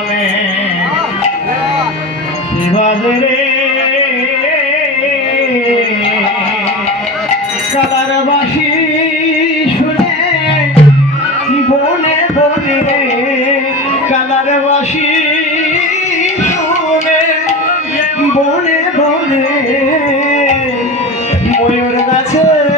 বলে বাজরে কালার বাসি শুনে বাসি বনে বনে ময়ূর গাছে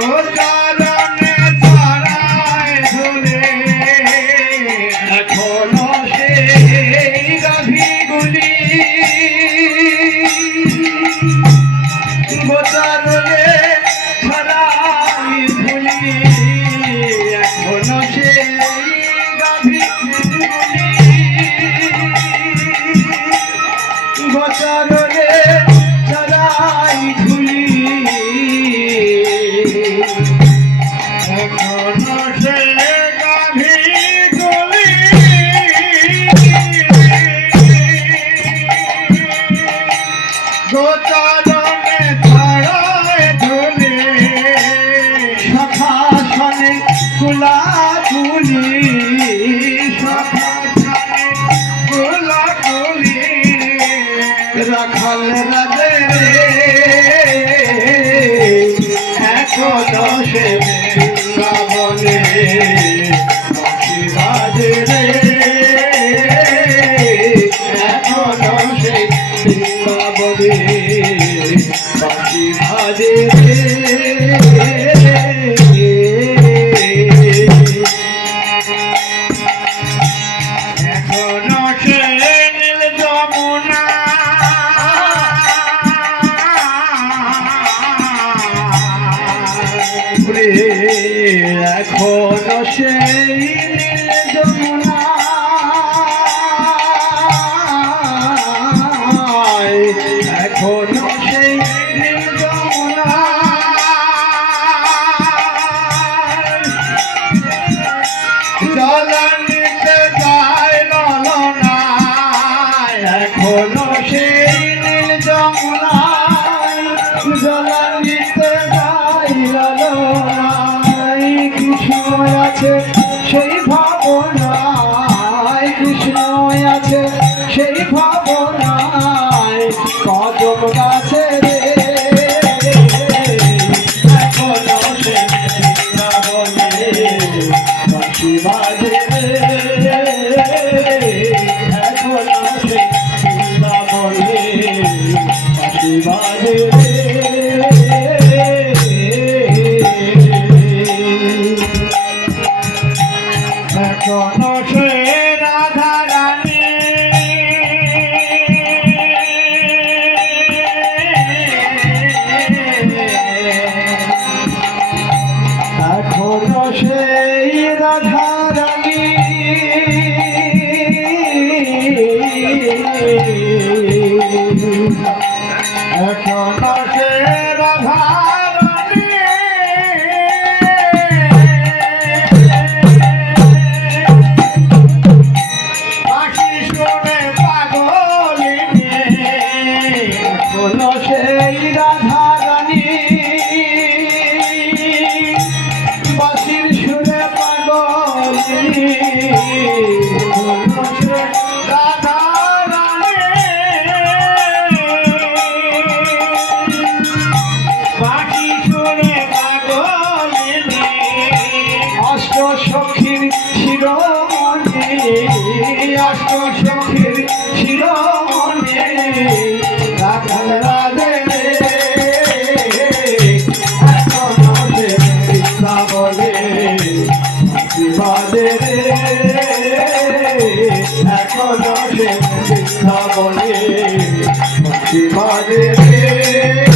Good. কুলা কুলি উপরে এখন সেই যমুনা আছে সেই ভাবনায় কৃষ্ণ আছে সেই ভাবনায় কদম গাছ হলো সেই রাধা রানী বাসির সুরে পাগলি রাধা সখীর শিরোমণি। অষ্ট সখীর শিরোমণি। এখনও সে বলে